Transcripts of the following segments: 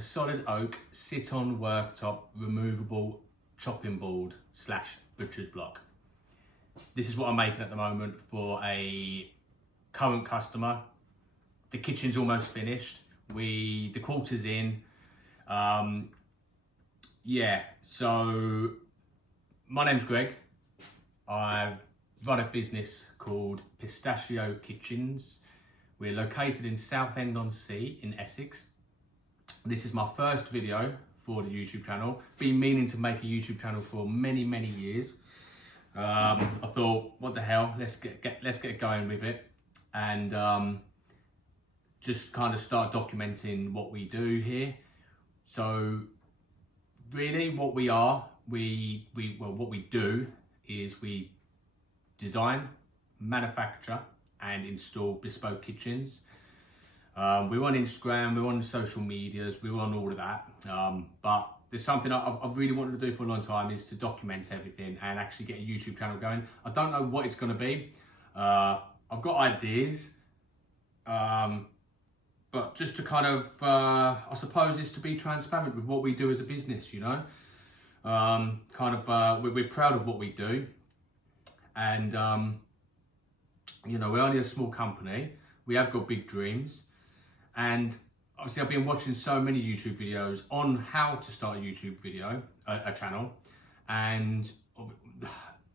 a solid oak sit-on worktop removable chopping board / butcher's block. This is what I'm making at the moment for a current customer. The kitchen's almost finished. The quarter's in. Yeah, so my name's Greg. I run a business called Pistachio Kitchens. We're located in Southend on Sea in Essex. This is my first video for the YouTube channel. Been meaning to make a YouTube channel for many years. I thought, what the hell, let's get going with it, and just kind of start documenting what we do here. So really what we do is we design, manufacture and install bespoke kitchens. We're on Instagram, we're on social medias, we're on all of that. But there's something I really wanted to do for a long time, is to document everything and actually get a YouTube channel going. I don't know what it's going to be. I've got ideas, but just to kind of, I suppose, is to be transparent with what we do as a business, you know. We're proud of what we do, and you know, we're only a small company. We have got big dreams, and obviously I've been watching so many YouTube videos on how to start a YouTube video, a channel, and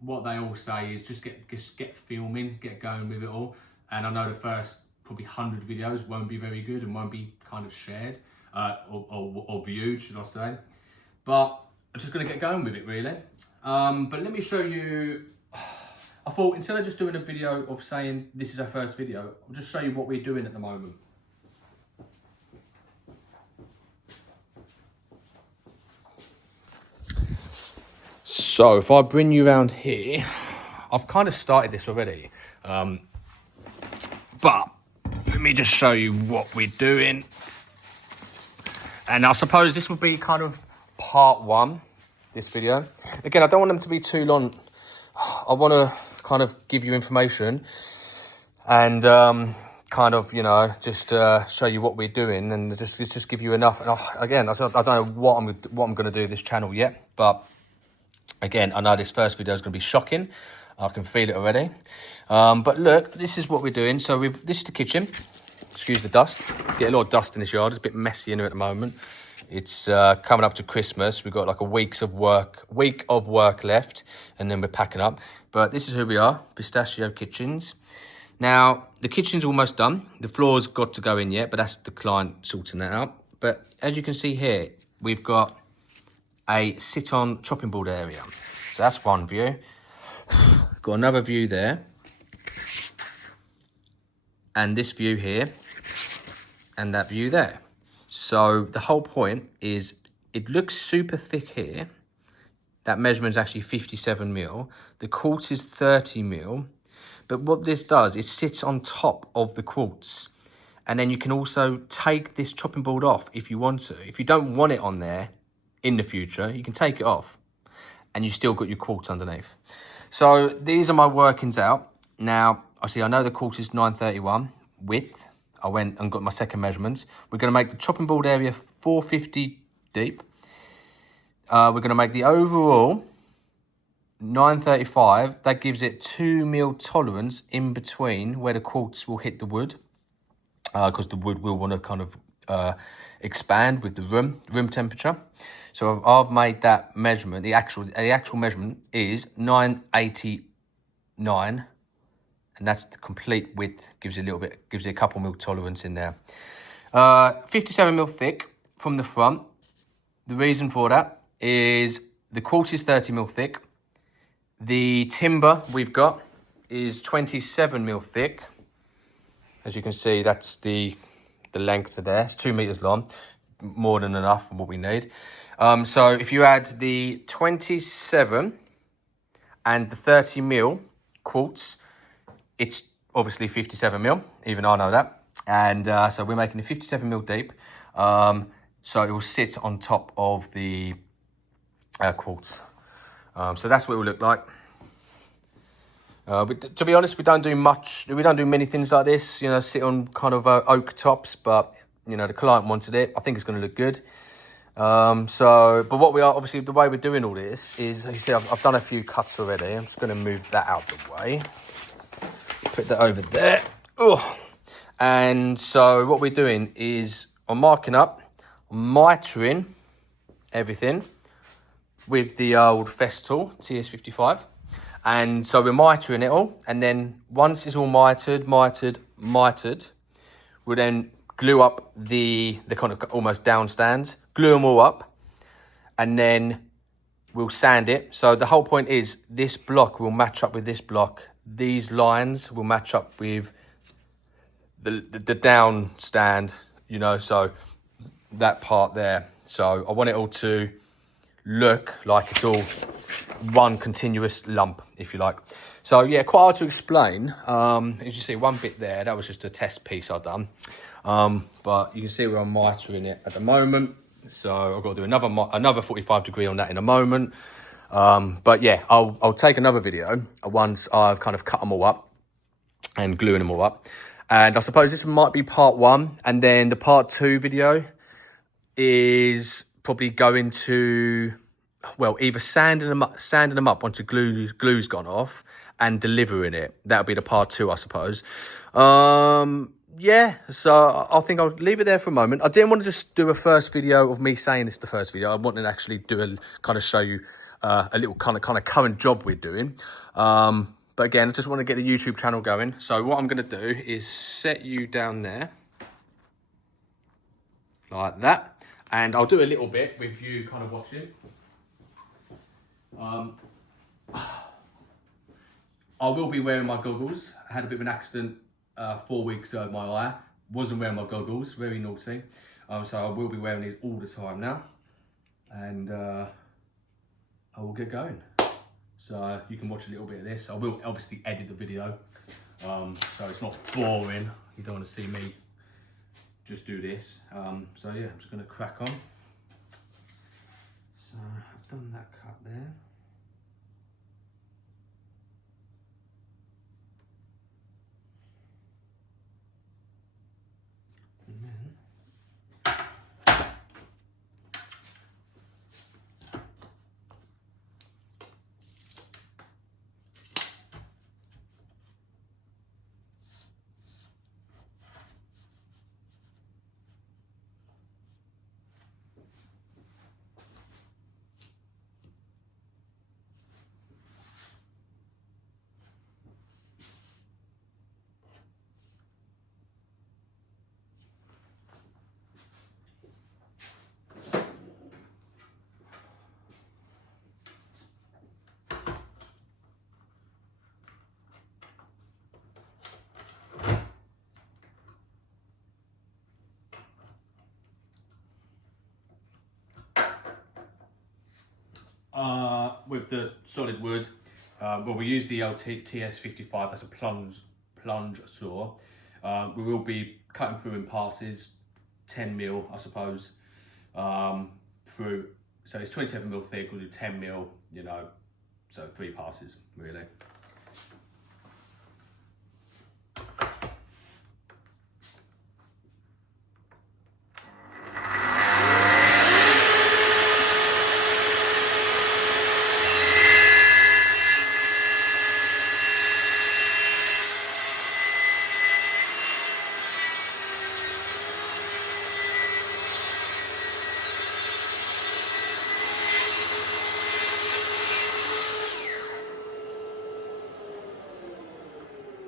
what they all say is just get filming, get going with it all. And I know the first probably 100 videos won't be very good and won't be kind of shared or viewed, should I say. But I'm just going to get going with it, really. But let me show you. I thought, instead of just doing a video of saying this is our first video, I'll just show you what we're doing at the moment. So if I bring you around here, I've kind of started this already, but let me just show you what we're doing. And I suppose this would be kind of part one, this video. Again, I don't want them to be too long. I want to kind of give you information and kind of, you know, just show you what we're doing, and just give you enough. And again, I don't know what I'm going to do with this channel yet, but again, I know this first video is going to be shocking. I can feel it already. But look, this is what we're doing. So this is the kitchen. Excuse the dust. Get a lot of dust in this yard. It's a bit messy in here at the moment. It's coming up to Christmas. We've got like a week of work left, and then we're packing up. But this is who we are, Pistachio Kitchens. Now, the kitchen's almost done. The floor's got to go in yet, but that's the client sorting that out. But as you can see here, we've got a sit-on chopping board area. So that's one view. Got another view there. And this view here. And that view there. So the whole point is, it looks super thick here. That measurement is actually 57mm. The quartz is 30mm. But what this does, it sits on top of the quartz. And then you can also take this chopping board off if you want to. If you don't want it on there in the future, you can take it off. And you still got your quartz underneath. So these are my workings out. Now, I know the quartz is 931 width. I went and got my second measurements. We're going to make the chopping board area 450 deep. We're going to make the overall 935. That gives it 2mm tolerance in between where the quartz will hit the wood, because the wood will want to kind of expand with the room temperature. So I've made that measurement. The actual measurement is 989. And that's the complete width. Gives you a couple mil tolerance in there. 57mm thick from the front. The reason for that is the quartz is 30mm thick. The timber we've got is 27mm thick. As you can see, that's the length of there. It's 2 meters long, more than enough for what we need. So if you add the 27 and the 30mm quartz, it's obviously 57mm, even I know that. And so we're making the 57mm deep. So it will sit on top of the quartz. So that's what it will look like. But to be honest, we don't do many things like this, you know, sit on kind of oak tops, but You know, the client wanted it. I think it's going to look good. But what we are, obviously, the way we're doing all this is, you see, I've done a few cuts already. I'm just going to move that out the way. Put that over there. Oh. And so what we're doing is I'm marking up, I'm mitering everything with the old Festool TS55. And so we're mitering it all. And then once it's all mitered, we'll then glue up the kind of almost down stands, glue them all up, and then we'll sand it. So the whole point is this block will match up with this block. These lines will match up with the down stand, you know, so that part there. So I want it all to look like it's all one continuous lump, if you like. So yeah, quite hard to explain. As you see, one bit there, that was just a test piece I've done. But you can see where I'm mitering it at the moment. So I've got to do another 45 degree on that in a moment. But yeah, I'll take another video once I've kind of cut them all up and gluing them all up. And I suppose this might be part 1, and then the part 2 video is probably going to, well, either sanding them up once the glue's gone off and delivering it. That'll be the part 2, I suppose. Yeah, so I think I'll leave it there for a moment. I didn't want to just do a first video of me saying it's the first video. I wanted to actually do a kind of show you a little kind of current job we're doing. But again, I just want to get the YouTube channel going. So what I'm going to do is set you down there like that. And I'll do a little bit with you kind of watching. I will be wearing my goggles. I had a bit of an accident 4 weeks ago with my eye. Wasn't wearing my goggles, very naughty. So I will be wearing these all the time now. And I will get going. So you can watch a little bit of this. I will obviously edit the video, so it's not boring. You don't want to see me just do this. So yeah, I'm just going to crack on. So I've done that cut there. With the solid wood, well, we use the old TS55, that's a plunge saw. We will be cutting through in passes, 10 mil, I suppose, through. So it's 27 mil thick, we'll do 10 mil, you know, so 3 passes, really.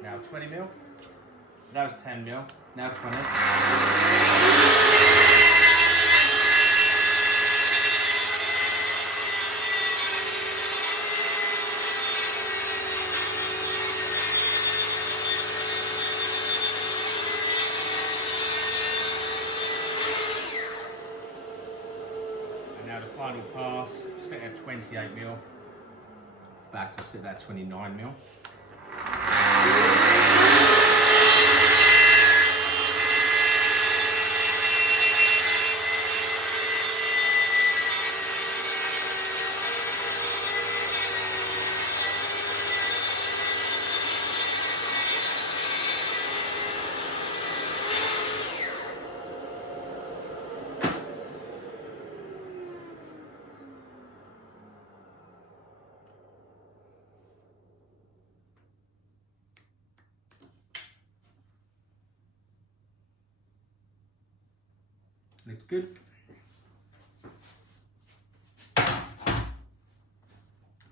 Now 20 mil. That was 10 mil. Now 20. And now the final pass, set at 28 mil. In fact, I'll set that at 29 mil. Looks good.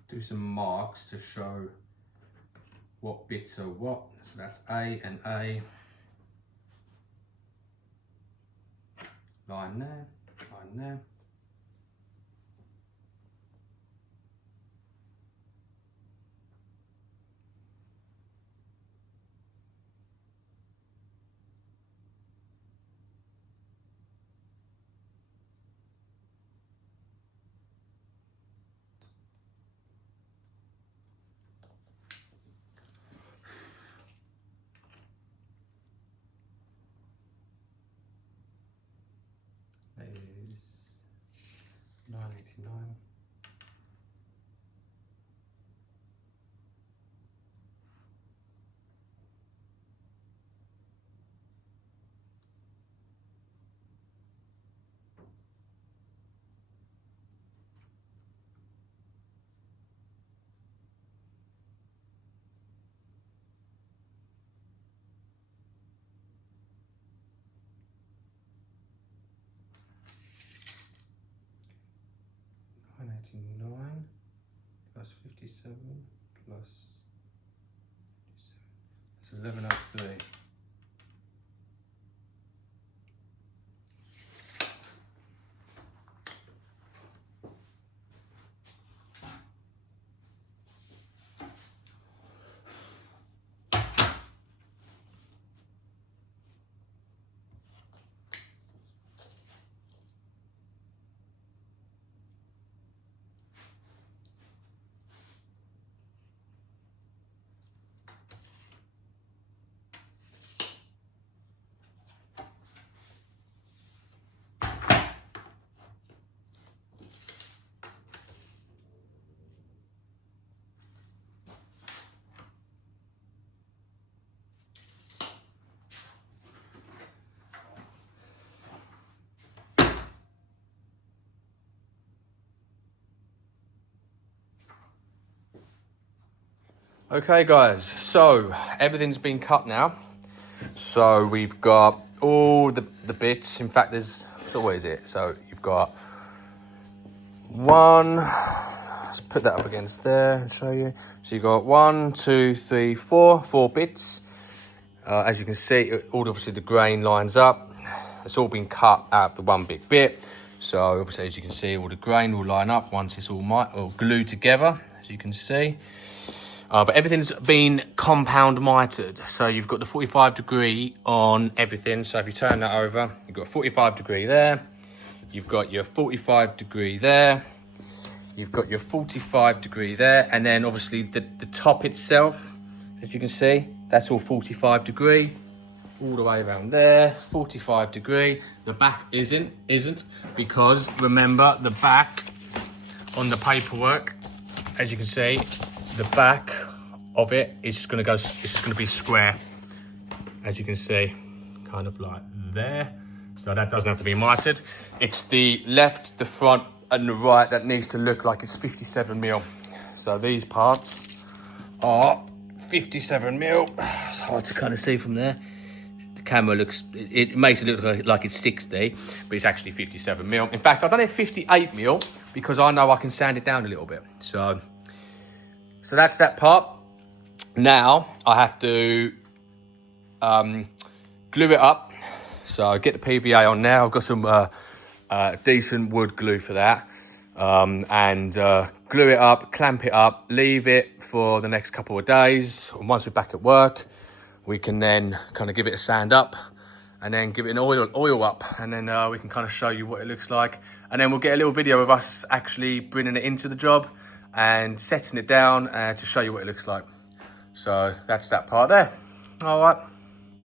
Do some marks to show what bits are what. So that's A and A. Line there, line there. Is 989. $9.89 plus 57 plus 57. That's 1103. Okay guys, so everything's been cut now. So we've got all the bits. In fact, so what is it? So you've got one, let's put that up against there and show you. So you've got 1, 2, 3, 4 bits. As you can see, all obviously the grain lines up. It's all been cut out of the one big bit. So obviously, as you can see, all the grain will line up once it's all glued together, as you can see. But everything's been compound mitered. So you've got the 45 degree on everything. So if you turn that over, you've got 45 degree there. You've got your 45 degree there. You've got your 45 degree there. And then obviously the top itself, as you can see, that's all 45 degree. All the way around there, 45 degree. The back isn't, because remember the back on the paperwork, as you can see, the back of it is just going to go, it's just going to be square, as you can see, kind of like there. So that doesn't have to be mitered. It's the left, the front and the right that needs to look like it's 57 mil. So these parts are 57 mil. It's hard to kind of see from there. The camera it makes it look like it's 60, but it's actually 57 mil. In fact, I've done it 58 mil because I know I can sand it down a little bit. So that's that part. Now I have to glue it up. So get the PVA on now. I've got some decent wood glue for that. And glue it up, clamp it up, leave it for the next couple of days. And once we're back at work, we can then kind of give it a sand up and then give it an oil up. And then we can kind of show you what it looks like. And then we'll get a little video of us actually bringing it into the job and setting it down to show you what it looks like. So that's that part there. All right.